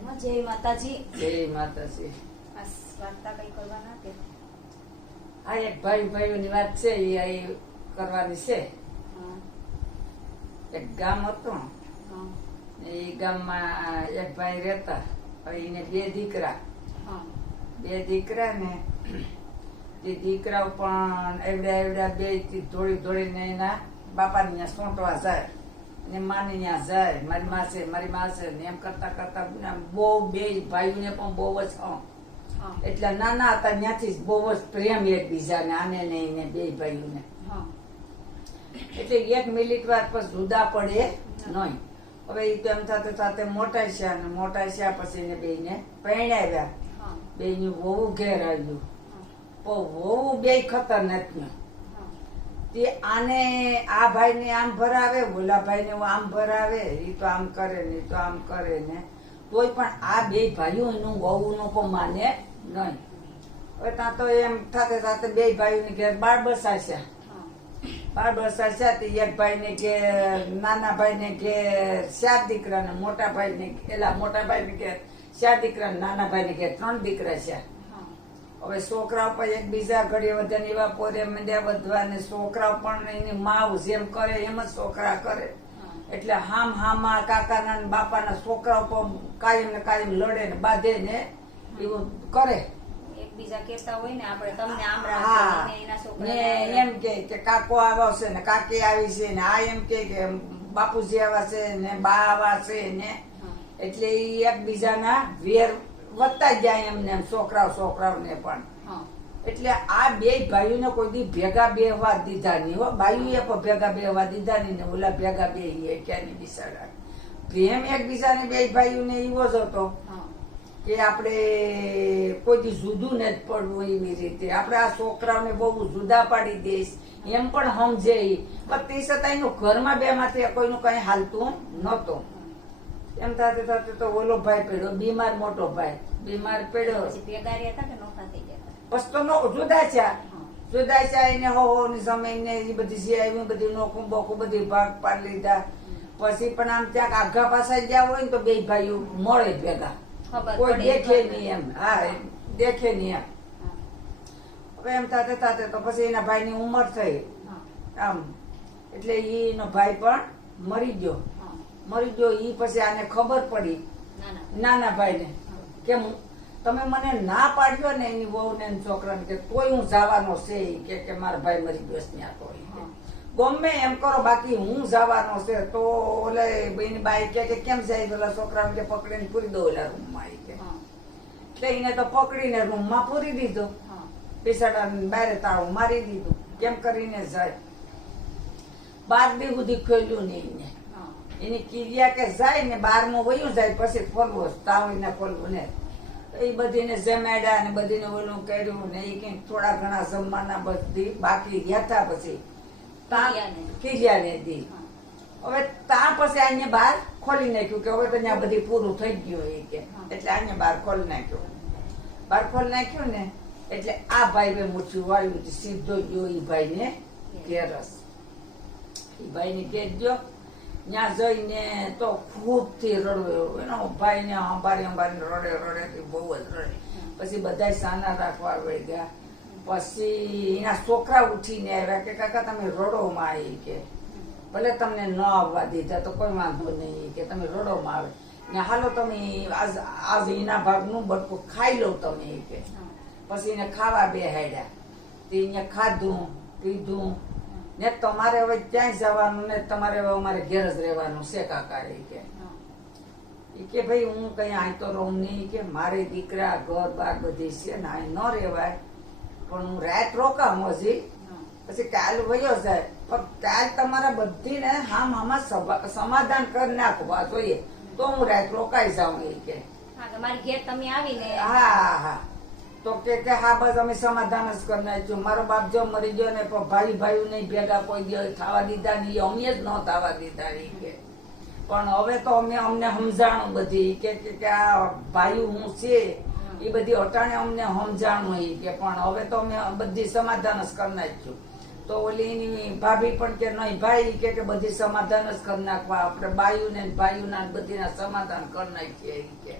જય માતાજી. જય માતાજી. આ વાર્તા કઈ કરવાના કે? આ એક ભાઈ ભાઈઓની વાત છે એ આ કરવાની છે. એક ગામ હતું. એ ગામમાં એક ભાઈ રહેતા. એને બે દીકરા. બે દીકરા ને તે દીકરાઓ પણ એવડા એવડા બે ધોળી ધોળીને એના બાપાને ત્યાં સોંટવા જાય. ને માની ત્યાં જાય મારી માસે મારી માસે ને એમ કરતા કરતા બહુ બે ભાઈઓને પણ બહુ જ એટલે નાના હતા ત્યાંથી જ બહુ જ પ્રેમ એકબીજાને આને ને બે ભાઈઓને. એટલે એક મિનિટ વાર પછી જુદા પડે નહીં. હવે એ તો એમ થતું સાથે મોટા છે અને મોટા છે પછી એને બેને પરણાવ્યા. બેનું બહુ ઘેર આવ્યું. પણ બહુ બે ખતરનાક થયું. તે આને આ ભાઈને આમ ભરાવે ઓલા ભાઈને આમ ભરાવે, એ તો આમ કરે ને તો આમ કરે ને. તોય પણ આ બે ભાઈઓનું વહુનું પણ માને નહીં. હવે ત્યાં તો એમ સાથે સાથે બે ભાઈઓને ઘેર બાળ બસાશે બાળ બસાશે તે એક ભાઈને કે નાના ભાઈને કે ચાર દીકરાને, મોટા ભાઈને એલા મોટા ભાઈને કે ચાર દીકરા નાના ભાઈને કે ત્રણ દીકરા છે. હવે છોકરાઓ પણ એકબીજા ઘડી વધે એવા પોરે મંડ્યા વધવા ને છોકરાઓ પણ એની માવ જેમ કરે એમ જ છોકરા કરે. એટલે હામ હામા કાકાના ને બાપાના છોકરાઓ પણ કાયમ ને કાયમ લડે ને બાંધે ને એવું કરે. એકબીજા કહેતા હોય ને આપણે તમને આમ હા. એના છોકરા એમ કે કે કાકો આવ્યો છે ને કાકી આવી છે ને આ એમ કે બાપુજી આવા છે ને બા આવા છે ને એટલે એ એકબીજાના વેર વધતા જાય એમને છોકરા છોકરાઓ છોકરાઓને પણ. એટલે આ બે ભાઈઓને કોઈ દી ભેગા બેહવા દીધા નહીં હો. બાઈઓએ પણ ભેગા બેહવા દીધા નહીં ને ઓલા ભેગા બે ક્યાંની બિસાડા. પ્રેમ એકબીજાને બે ભાઈઓને એવો જ હતો કે આપણે કોઈ દી જુદું ને જ પડવું એવી રીતે. આપણે આ છોકરાઓને બહુ જુદા પાડી દઈશ. એમ પણ સમજે પણ તે છતાં એનું ઘરમાં બે માંથી કોઈનું કઈ હાલતું નહોતું. એમ થાતે થાતે તો ઓલો ભાઈ પડ્યો બીમાર મોટો ભાઈ. બીમાર પડ્યો. પછી ભેગા રહ્યા હતા કે નહોતા થઈ ગયા પછી તો નો જુદા છે જુદા છે એને હો હો ની એ બધી જે આવી બધી નોખું બોખું બધી ભાગ પાડી લીધા. પછી પણ આમ ત્યાં આઘા પાસે ગયા હોય ને તો બે ભાઈઓ મળે ભેગા. કોઈ દેખે. નહીં એમ. હા દેખે નહીં એમ. હવે એમ થાતે થાતે તો પછી એના ભાઈની ઉંમર થઈ. આમ. એટલે એનો ભાઈ પણ મરી ગયો. મરી ગયો ઈ પછી આને ખબર પડી નાના. ભાઈને કે તમે મને ના પાડ્યો ને એની વહુ ને છોકરાને કે કોઈ હું જવાનો છે કે કે મારા ભાઈ મરી ગયો છે ત્યાં તો ગમે એમ કરો બાકી હું જવાનો છે તો ઓલે એની બાઈ કે કેમ જાય ઓલા છોકરાને કે પકડીને પૂરી દો ઓલા રૂમમાં આવી કે. એટલે એને તો પકડીને રૂમમાં પૂરી દીધો. હા, બારે તાળું મારી દીધું. કેમ કરીને જાય? બાર બી સુધી ખોલ્યું નહીં એને ક્રિયા કે જાય ને બારમું વયું જાય પછી ખોલવું તાવીને ખોલવું ને. એ બધીને જમાડ્યા ને બધીને ઓલું કર્યું ને એ કંઈક થોડા ઘણા જમવાના બધી બાકી ગયા તા પછી. ક્રિયા ને. દી. હવે ત્યાં પછી અહીંયા બહાર ખોલી નાખ્યું કે હવે તો ત્યાં બધી પૂરું થઈ ગયું એ કે. એટલે અહીંયા બહાર ખોલી નાખ્યું. બહાર ખોલી નાખ્યું ને એટલે આ ભાઈ બે મૂછું વાળ્યું સીધો ગયો એ ભાઈને ઘેરસ. એ ભાઈને ઘેર ગયો. ત્યાં જઈને તો ખૂબથી રડ્યો એનો ભાઈને અંબારી અંબારી રડે રડે બહુ જ રડે. પછી બધા સાના રાખવા વળી ગયા. પછી એના છોકરા ઉઠીને આવ્યા કે કાકા તમે રડો માં આવી કે. ભલે તમને ન આવવા દીધા તો કોઈ વાંધો નહીં કે તમે રડોમાં આવે ને હાલો તમે આજ આજ એના ભાગનું બટકું ખાઈ લો તમે કે. પછી એને ખાવા બેહાડ્યા. તે અહીંયા ખાધું પીધું ને તમારે હવે ક્યાંય જવાનું ને તમારે હવે અમારે ઘેર જ રહેવાનું છે કાકા એ કે. એ કે ભાઈ હું કઈ અહીં તો રહું નહીં કે મારે દીકરા ઘર બાર બધી છે ને અહીં ન રહેવાય. પણ હું રાત રોકામ હજી. પછી કાલ વયો જાય. પણ કાલ તમારા બધીને હામ સભા- સમાધાન કરી નાખવા જોઈએ. તો હું રાત રોકાઈ જાઉં એ કે. મારી ઘેર તમે આવીને હા હા હા. તો કે કે હા, બસ અમે સમાધાન જ કરી નાખ્યું. મારો બાપ જો મરી ગયો ને, પણ ભાઈ ભાઈ નહીં ભેગા કોઈ દિવસ થવા દીધા નહીં અમે જ ન થવા દીધા નહીં કે. પણ હવે તો અમે અમને સમજાણું બધી કે કે આ ભાઈ હું છે એ બધી અટાણે અમને સમજાણું એ કે. પણ હવે તો અમે બધી સમાધાન જ કરી નાખ્યું. તો ઓલી એની ભાભી પણ કે નહીં ભાઈ કે કે બધી સમાધાન જ કરી નાખવા. આપણે બાયું ને ભાઈઓના બધીના સમાધાન કરી નાખીએ કે.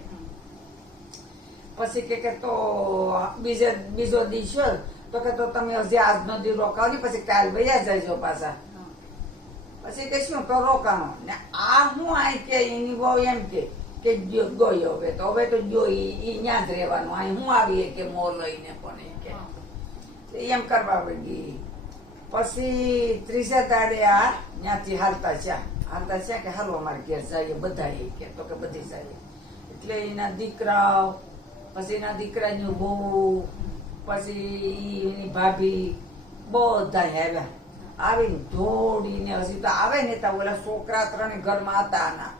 પછી કે કે તો બીજે, બીજો દિવસ તો કે તો તમે હજી આજનો દી રોકાવ પછી કાલ વયા જજો પાછા. પછી કે શું, તો રોકાણો. ને આ હું આ કે એની બહુ એમ કે કે ગયો હવે તો. હવે તો જોઈ ઈ ત્યાં જ રહેવાનું. અહીં હું આવીએ કે મોર લઈને પણ એ કે. એમ કરવા પડી પછી ત્રીજા દાડે આ ત્યાંથી હાલતા છે હાલતા છે કે હાલો અમારે ઘેર જઈએ બધા એ કે, તો કે બધી જઈએ. એટલે એના દીકરાઓ પછી એના દીકરાની બહુ પછી એની ભાભી બધા હેવ્યા. આવીને દોડીને હજી તો આવે ને તો ઓલા છોકરા ત્રણ ઘરમાં હતા આના.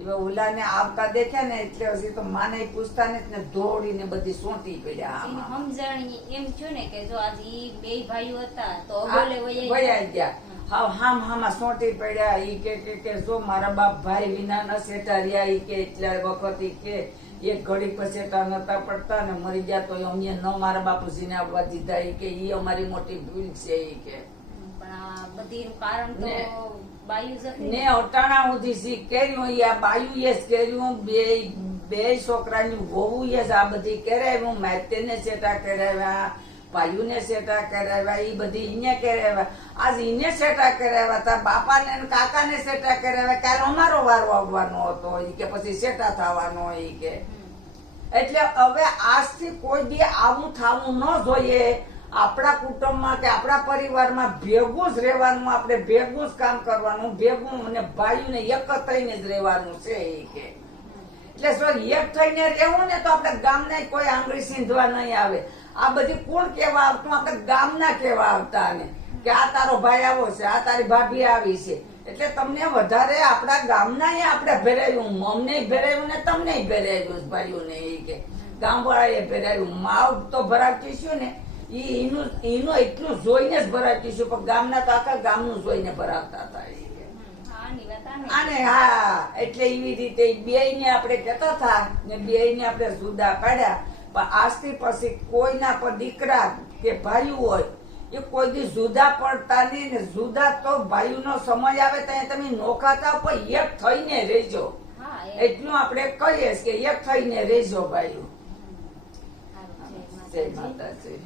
એવા ઓલાને આવતા દેખ્યા ને એટલે હજી તો માને પૂછતા ને એટલે દોડીને બધી સોંટી પડ્યા સમજાણી એમ થયું ને કે જો આજે બે ભાઈઓ હતા તો વયા ગયા. હા હામ. હામાં સોંટી પડ્યા. ઈ કે કે કે જો મારા બાપ ભાઈ વિના ન સેટા રહ્યા ઈ કે એટલા વખત ઈ કે એક ઘડી પર સેટા નતા પડતા ને મરી ગયા તો અમને ન મારા બાપુજીને આવવા દીધા એ કે એ અમારી મોટી ભૂલ છે એ કે. પણ આ બધીનું કારણ ને- બાયુ ને અટાણા સુધી શીખ કર્યું આ બાયુ એ કર્યું બે બે છોકરાની વહુ એ આ બધી કરાવ્યું માતેને સેટા કરાવ્યા. ભાઈઓને સેટા કરાવ્યા એ બધી ઈને કરાવ્યા. આજ ઈને સેટા કરાવ્યા તા બાપાને કાકાને સેટા કરાવ્યા. કાલ અમારો વારો આવવાનો હતો એ કે પછી સેટા થવાનો એ કે. એટલે હવે આજથી કોઈ દી આવું થવું ન જોઈએ. આપણા કુટુંબમાં કે આપણા પરિવારમાં ભેગું જ રહેવાનું, આપણે ભેગું જ કામ કરવાનું, ભેગું અને ભાઈઓને એક થઈને જ રહેવાનું છે એ કે. એટલે સર એક થઈને રહેવું ને તો આપણે ગામને કોઈ આંગળી સીંધવા નહીં આવે. આ બધી કોણ કેવા આવતું? ગામના કેવા આવતા ને કે આ તારો ભાઈ આવો છે, આ તારી ભાભી આવી છે. એટલે તમને વધારે આપણા ગામના આપણે ભેરાયું મમને ભેરાયું ને તમને ભેરાયું ભાઈઓને એ કે. ગામવાળાએ ભેરાયું. માવ તો ભરાવતી છું ને એનું એનું એટલું જોઈને જ ભરાવતી છું, પણ ગામના તો આખા ગામનું જોઈને ભરાવતા હતા. અને હા, એટલે એવી રીતે બે ને આપણે કહેતા હતા ને બે ને આપણે જુદા પાડ્યા. પણ આજથી પછી કોઈના પર દીકરા કે ભાઈ હોય એ કોઈ દી જુદા પડતા નહીં ને જુદા તો ભાઈનો સમય આવે ત્યાં તમે નોખાતા પણ એક થઈને રહેજો. એટલું આપણે કહીએ કે એક થઈને રહેજો ભાઈ જય માતાજી. માતાજી.